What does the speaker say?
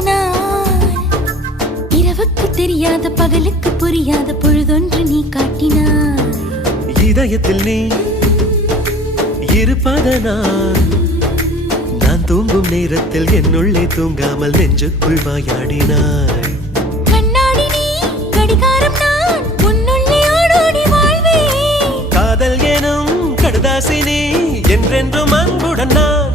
நாள் இரவுக்கு தெரியாத பகலுக்கு புரியாத பொழுதொன்று நீ காட்டினாய் இதயத்தில் நீ இருப்பதனால் நான் தூங்கும் நேரத்தில் என்னுள்ளே தூங்காமல் நெஞ்சுக்குள் வாயாடினாய் கண்ணாடி நீ கடிகாரம் நான் உன்னுள்ளே ஓடோடி வாழ்வே காதல் எனும் கடுதாசி நீ என்றென்றும் அன்புடன் நான்